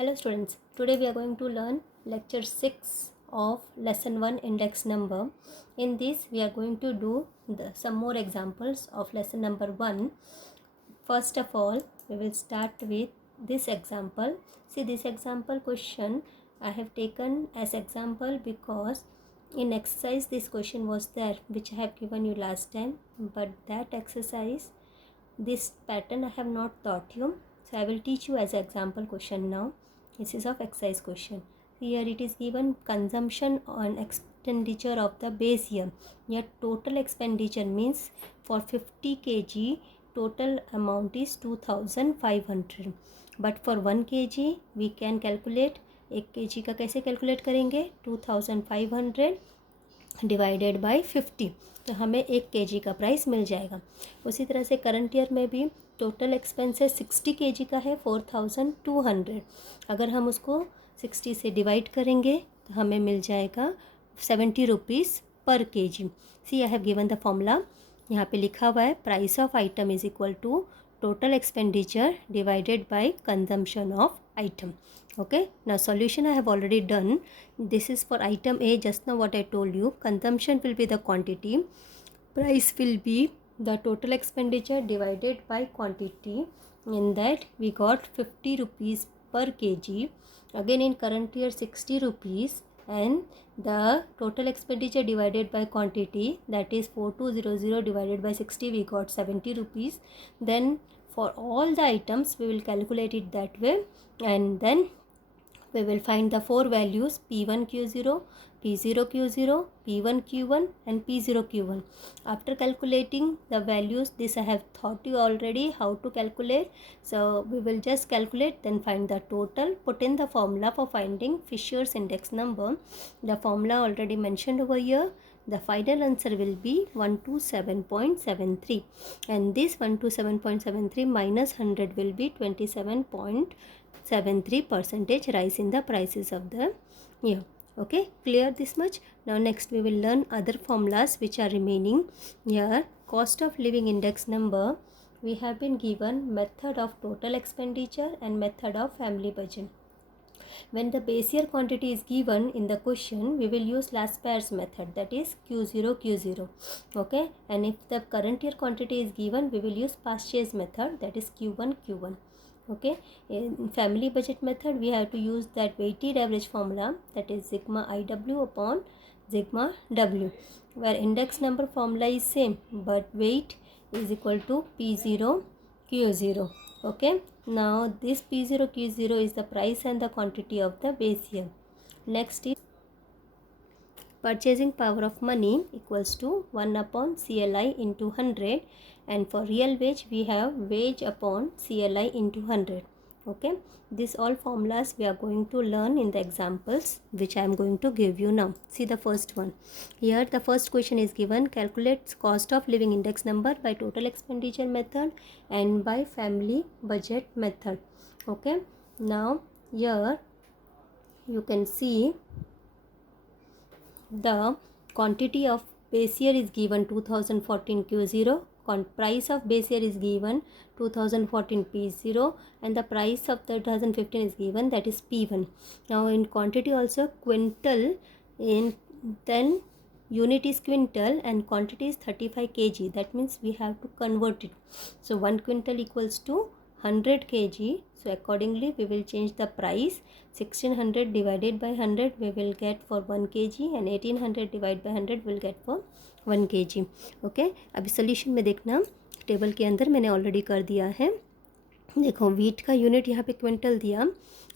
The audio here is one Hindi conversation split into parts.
Hello students, today we are going to learn lecture 6 of lesson 1 index number. In this we are going to do some more examples of lesson number 1. First of all, we will start with this example. See, this example question I have taken as example because in exercise this question was there which I have given you last time, but that exercise, this pattern I have not taught you, so I will teach you as example question now. This is of exercise question. Here it is given consumption on expenditure of the base year. Here total expenditure means for 50 kg total amount is 2500, but for 1 kg we can calculate. 1 kg का कैसे कैलकुलेट करेंगे? 2500 डिवाइडेड बाय 50, तो हमें 1 kg का प्राइस मिल जाएगा. उसी तरह से करंट ईयर में भी टोटल एक्सपेंसेस 60 kg का है 4200. अगर हम उसको 60 से डिवाइड करेंगे तो हमें मिल जाएगा 70 रुपीज़ पर kg. See I have given the formula. यहाँ पे लिखा हुआ है price of item is equal to total expenditure divided by consumption of item. Okay, now solution I have already done. This is for item A. Just now what I told you, consumption will be the quantity, price will be the total expenditure divided by quantity. In that we got 50 rupees per kg. Again in current year 60 rupees, and the total expenditure divided by quantity, that is 4200 divided by 60, we got 70 rupees. Then for all the items we will calculate it that way, and then we will find the four values P1 Q0, P0 Q0, P1 Q1 and P0 Q1. After calculating the values, this I have taught you already how to calculate. So we will just calculate, then find the total, put in the formula for finding Fisher's index number. The formula already mentioned over here. The final answer will be 127.73, and this 127.73 minus 100 will be 27.73% rise in the prices of the year. Okay, clear this much? Now next we will learn other formulas which are remaining. Here cost of living index number, we have been given method of total expenditure and method of family budget. When the base year quantity is given in the question, we will use last pairs method, that is Q0 Q0. Okay, and if the current year quantity is given, we will use purchase method, that is Q1 Q1. Okay, in family budget method we have to use that weighted average formula, that is sigma IW upon sigma W, where index number formula is same but weight is equal to P0 Q0. Okay, now this P0 Q0 is the price and the quantity of the base year. Next is purchasing power of money equals to 1 upon CLI into 100, and for real wage we have wage upon CLI into 100. Okay, these all formulas we are going to learn in the examples which I am going to give you now. See the first one. Here the first question is given, calculate cost of living index number by total expenditure method and by family budget method. Okay, now here you can see the quantity of base year is given 2014 Q0, price of base year is given 2014 P0, and the price of 2015 is given, that is P1. Now in quantity also quintal, in then unit is quintal and quantity is 35 kg, that means we have to convert it. So 1 quintal equals to 100 kg. So accordingly we will change the price. 1600 divided by 100 we will get for 1 kg, and 1800 divided by 100 will get for 1 kg. Okay, अभी सोल्यूशन में देखना, टेबल के अंदर मैंने ऑलरेडी कर दिया है. देखो वीट का यूनिट यहाँ पे क्विंटल दिया,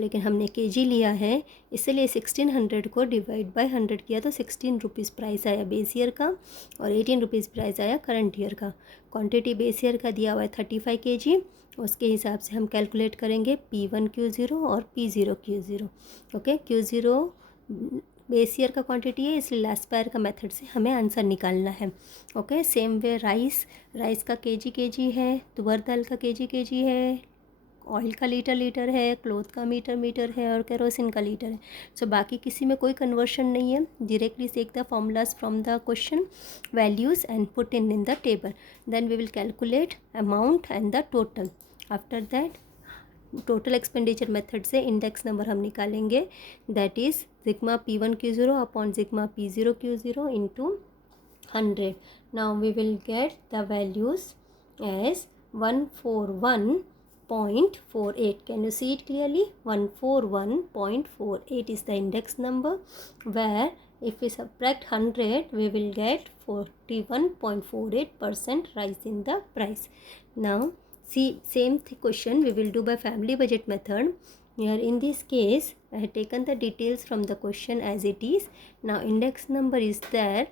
लेकिन हमने केजी लिया है, इसलिए 1600 को डिवाइड बाय 100 किया तो 16 रुपीज़ प्राइस आया बेस ईयर का, और 18 रुपीज़ प्राइस आया करंट ईयर का. क्वांटिटी बेस ईयर का दिया हुआ है 35 kg, उसके हिसाब से हम कैलकुलेट करेंगे P1 Q0 और P0 Q0. Okay, Q0 base year का क्वांटिटी है, इसलिए लास्ट पैर का मेथड से हमें आंसर निकालना है. ओके, सेम वे राइस का केजी है, तुअर दाल का केजी है, ऑयल का लीटर है, क्लोथ का मीटर है, और केरोसिन का लीटर है. सो बाकी किसी में कोई कन्वर्शन नहीं है. Directly take the formulas from the question values and put in the table. Then we will calculate amount and the total. After that total expenditure method से इंडेक्स नंबर हम निकालेंगे, that is sigma P1Q0 upon sigma P0Q0 into 100. Now we will get the values as 141.48. Can you see it clearly? 141.48 is the index number, where if we subtract 100 we will get 41.48% rise in the price. Now see, same question we will do by family budget method. Here in this case I have taken the details from the question as it is. Now index number is there,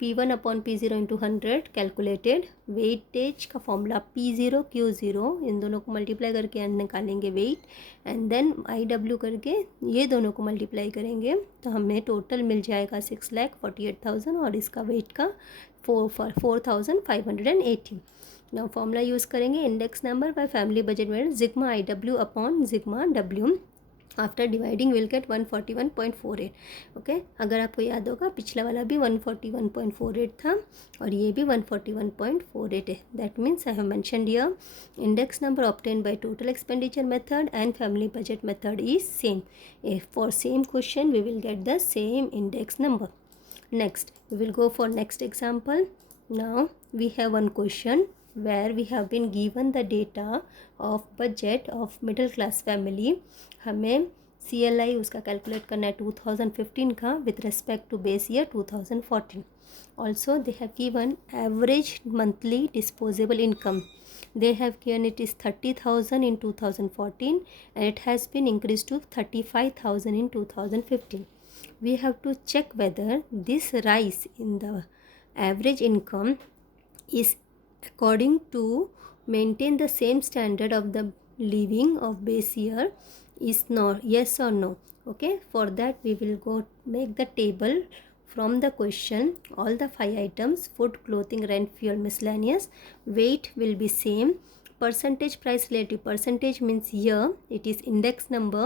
P1 upon P0 into 100 calculated. Weightage का फॉर्मूला P0Q0, इन दोनों को मल्टीप्लाई करके निकालेंगे वेट, एंड देन IW करके ये दोनों को मल्टीप्लाई करेंगे तो हमें टोटल मिल जाएगा 6,48,000 और इसका वेट का 4,580. नाउ फॉर्मूला यूज़ करेंगे index number by family budget में sigma IW upon sigma W. After dividing will get 141.48. Okay, अगर आपको याद होगा पिछला वाला भी 141.48 था और ये भी 141.48 है. That means I have mentioned here index number obtain by total expenditure method and family budget method is same. For same question we will get the same index number. Next we will go for next example. Now we have one question where we have been given the data of budget of middle class family. हमें CLI उसका कैलकुलेट करना है 2015 का with respect to base year 2014. Also they have given average monthly disposable income. They have given it is 30,000 in 2014 and it has been increased to 35,000 in 2015. We have to check whether this rise in the average income is according to maintain the same standard of the living of base year is not, yes or no. Okay, for that we will go make the table from the question. All the 5 items: food, clothing, rent, fuel, miscellaneous. Weight will be same. Percentage price relative, percentage means year, it is index number.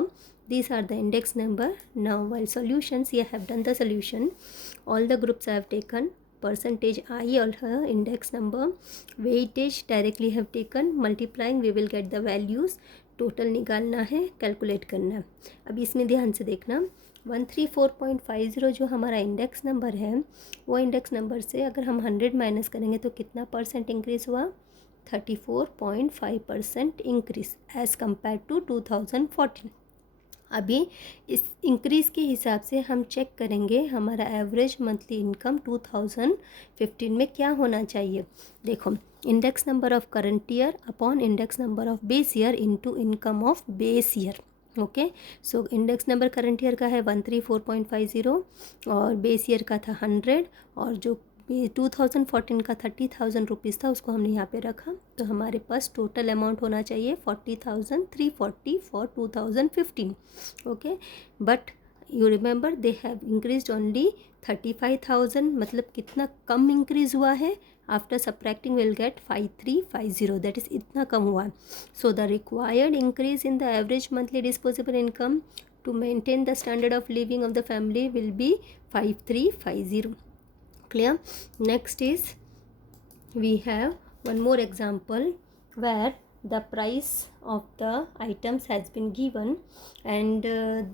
These are the index number. Now while solutions, here I have done the solution. All the groups I have taken. Percentage I or her index number, weightage directly have taken, multiplying we will get the values. Total निकालना है, कैलकुलेट करना है. अभी इसमें ध्यान से देखना, 134.50 जो हमारा इंडेक्स नंबर है वो इंडेक्स नंबर से अगर हम 100 माइनस करेंगे तो कितना परसेंट इंक्रीज़ हुआ? 34.5% इंक्रीज़ एज़ कम्पेयर टू 2014. अभी इस इंक्रीज़ के हिसाब से हम चेक करेंगे हमारा एवरेज मंथली इनकम 2015 में क्या होना चाहिए. देखो, index number of current year upon index number of base year into income of base year. Okay, so index number current year का है 134.50 और बेस ईयर का था 100 और जो 2014 का 30,000 रुपीज़ था उसको हमने यहाँ पे रखा. तो हमारे पास टोटल अमाउंट होना चाहिए 40,340 for 2015. Okay, but you remember they have increase only 35,000. मतलब कितना कम इंक्रीज़ हुआ है? After subtracting will get 5350, that is इतना कम हुआ. So the required increase in the average monthly disposable income to maintain the standard of living of the family will be 5350. Clear? Next is we have one more example where the price of the items has been given and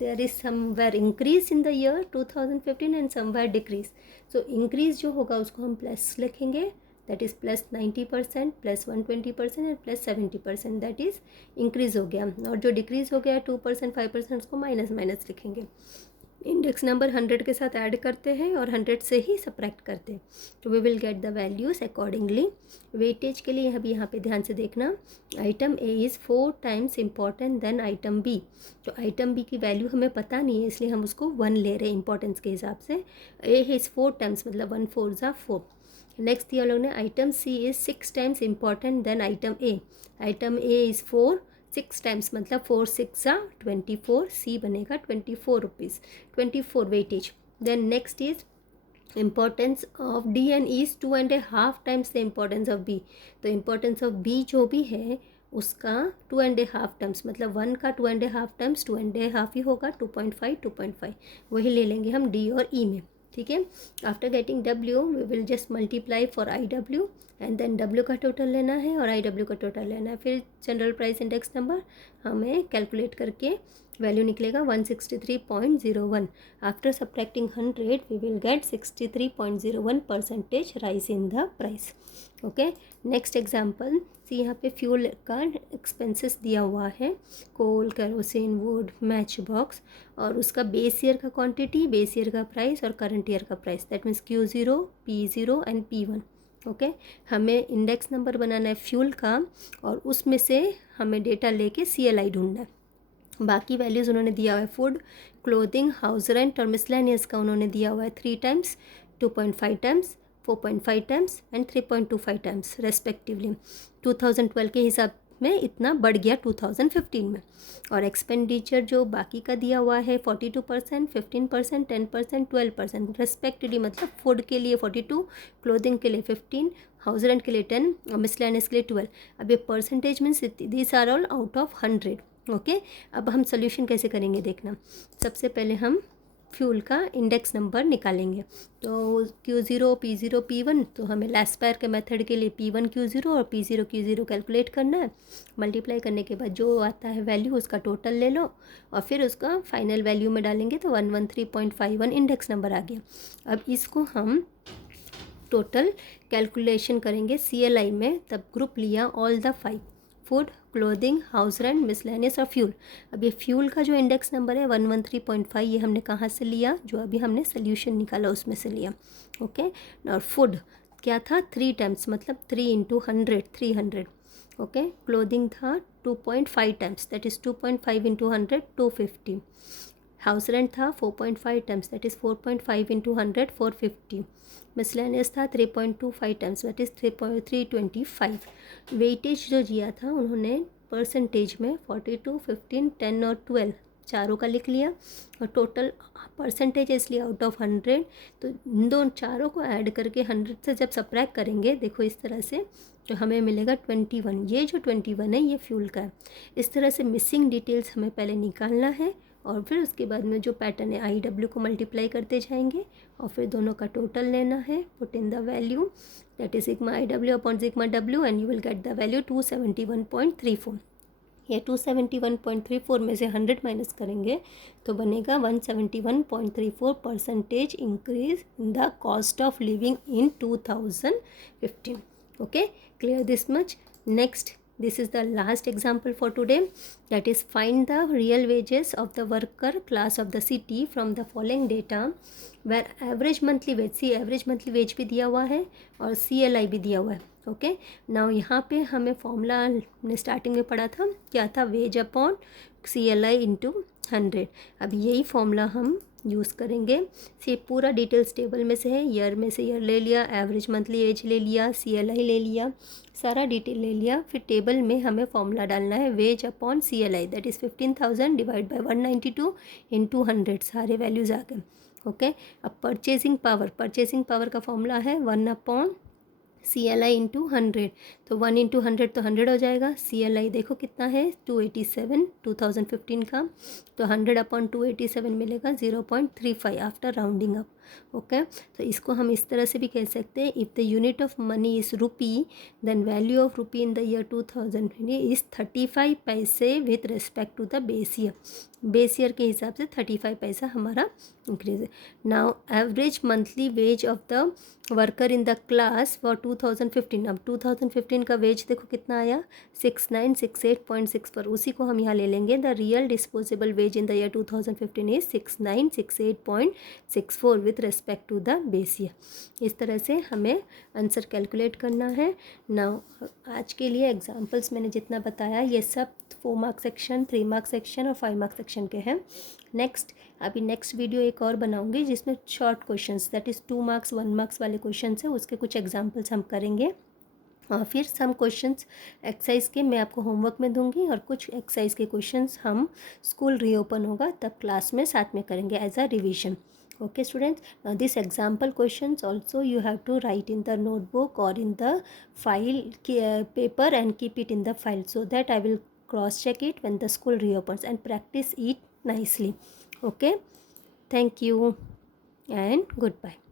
there is somewhere increase in the year 2015 and somewhere decrease. So increase जो होगा उसको हम plus लिखेंगे, that is plus 90%, plus 120% and plus 70%, that is increase हो गया. और जो decrease हो गया 2%, 5% उसको माइनस लिखेंगे. इंडेक्स नंबर 100 के साथ ऐड करते हैं और 100 से ही सब्ट्रैक्ट करते हैं. तो we will get the values accordingly. Weightage के लिए अभी यहाँ पे ध्यान से देखना, item A is 4 times important than item B. तो आइटम बी की वैल्यू हमें पता नहीं है इसलिए हम उसको 1 ले रहे हैं इंपॉर्टेंस के हिसाब से. ए इज़ 4 टाइम्स मतलब 1 4 ज़ा 4. नेक्स्ट दिया लोग ने item C is 6 times important than item A. Item A is 4 6 times मतलब 4 6 ज़ा 24. सी बनेगा 24 rupees, 24 weightage. Then next is importance of D and is 2.5 times the importance of B. तो इम्पॉर्टेंस ऑफ बी जो भी है उसका 2.5 टाइम्स मतलब 1 का 2.5 टाइम्स 2.5 ही होगा, 2.5 वही ले लेंगे हम डी और ई में. ठीक है, after getting W we will just multiply for I W and then W का टोटल लेना है और आई डब्ल्यू का टोटल लेना है. फिर जनरल प्राइस इंडेक्स नंबर हमें कैलकुलेट करके वैल्यू निकलेगा 163.01. After subtracting 100 we will get 63.01% rise in the price. Okay, next example. See यहाँ पे फ्यूल का एक्सपेंसेस दिया हुआ है, coal, kerosene, wood, match box, और उसका बेस ईयर का क्वांटिटी, बेस ईयर का प्राइस और करंट ईयर का price. That means Q0, P0 and P1. Okay, हमें इंडेक्स नंबर बनाना है फ्यूल का, और उसमें से हमें डेटा लेके CLI ढूंढना है. बाकी वैल्यूज़ उन्होंने दिया हुआ है फूड, क्लोथिंग, हाउस रेंट और मिसलेनियस का उन्होंने दिया हुआ है 3 times, 2.5 times, 4.5 times and 3.25 times respectively. 2012 के हिसाब में इतना बढ़ गया 2015 में. और एक्सपेंडिचर जो बाकी का दिया हुआ है 42%, 15%, 10%, 12% रेस्पेक्टिवली. मतलब फूड के लिए 42, क्लोथिंग के लिए 15, हाउस रेंट के लिए 10 और मिसलेनियस के लिए 12. अब ये percentage means these are all out of 100. Okay, अब हम सोल्यूशन कैसे करेंगे देखना. सबसे पहले हम फ्यूल का इंडेक्स नंबर निकालेंगे. तो Q0, P0, P1, तो हमें लैस्पेयर के मेथड के लिए P1 Q0 और P0 Q0 कैलकुलेट करना है. मल्टीप्लाई करने के बाद जो आता है वैल्यू उसका टोटल ले लो और फिर उसका फाइनल वैल्यू में डालेंगे तो 113.51 इंडेक्स नंबर आ गया. अब इसको हम टोटल कैलकुलेशन करेंगे CLI में. तब ग्रुप लिया all the 5, food, clothing, house rent, miscellaneous और फ्यूल. अब ये फ्यूल का जो इंडेक्स नंबर है 113.5, ये हमने कहाँ से लिया, जो अभी हमने सोल्यूशन निकाला उसमें से लिया. ओके, और फूड क्या था 3 टाइम्स, मतलब 3 × 100, 300. ओके, क्लोथिंग था 2.5 times, that is 2.5 × 100, 250. House rent था 4.5 टाइम्स, दैट इज़ 4.5 × 100, 450. मिसलेनियस था 3.25 टाइम्स, दैट इज़ 325. वेटेज जो दिया था उन्होंने परसेंटेज में 42, 15, 10 और 12 चारों का लिख लिया, और टोटल परसेंटेज इसलिए आउट ऑफ 100. तो इन दोनों चारों को ऐड करके 100 से जब सब्ट्रैक्ट करेंगे, देखो इस तरह से, तो हमें मिलेगा 21. ये जो 21 है ये फ्यूल का है. इस तरह से मिसिंग डिटेल्स हमें पहले निकालना है, और फिर उसके बाद में जो पैटर्न है IW को मल्टीप्लाई करते जाएंगे और फिर दोनों का टोटल लेना है. Put in the value, that is sigma IW upon sigma W and you will get the value 271.34. ये 271.34 में से 100 माइनस करेंगे तो बनेगा 171.34% increase in the cost of living in 2015. Okay, clear this much. Next, this is the last example for today, that is find the real wages of the worker class of the city from the following data where average monthly wage, see average monthly wage भी दिया हुआ है और CLI भी दिया हुआ है. ओके, नाउ यहाँ पे हमें फॉर्मूला ने स्टार्टिंग में पढ़ा था, क्या था, वेज अपॉन CLI × 100. अब यही फॉर्मूला हम यूज़ करेंगे. से पूरा डिटेल्स टेबल में से है, ईयर में से ईयर ले लिया, एवरेज मंथली एज ले लिया, CLI ले लिया, सारा डिटेल ले लिया. फिर टेबल में हमें फॉर्मूला डालना है wage upon CLI, that is 15,000 divide by 192 × 100. सारे वैल्यूज़ आ गए. ओके, अब परचेजिंग पावर का फॉर्मूला है 1 अपॉन CLI × 100. तो 1 × 100 तो 100 हो जाएगा. CLI देखो कितना है 287 2015 का, तो 100 अपॉन 287 मिलेगा 0.35 आफ्टर राउंडिंग अप. ओके, तो इसको हम इस तरह से भी कह सकते हैं, if the unit of money is rupee then value of rupee in the year 2020 is 35 paise with respect to the base year. Base year के हिसाब से 35 पैसा हमारा इंक्रीज है. Now average monthly wage of the worker in the class for 2015. अब 2015 का वेज देखो कितना आया 6968.64. उसी को हम यहाँ ले लेंगे. The real disposable wage in the year 2015 is 6968.64 with respect to the base year. इस तरह से हमें आंसर कैलकुलेट करना है. नाउ आज के लिए एग्जाम्पल्स मैंने जितना बताया ये सब 4 मार्क्स सेक्शन, 3 मार्क्स सेक्शन और 5 मार्क्स सेक्शन के हैं. अभी नेक्स्ट वीडियो एक और बनाऊंगी जिसमें short questions, that is 2 marks 1 marks वाले क्वेश्चंस है, उसके कुछ एग्जांपल्स हम करेंगे. और फिर सम क्वेश्चंस एक्सरसाइज के मैं आपको होमवर्क में दूंगी, और कुछ एक्सरसाइज के क्वेश्चंस हम स्कूल रीओपन होगा तब क्लास में साथ में करेंगे as a revision. Okay students, now this example questions also you have to write in the notebook or in the file paper and keep it in the file so that I will cross check it when the school reopens and practice it nicely. Okay, thank you and goodbye.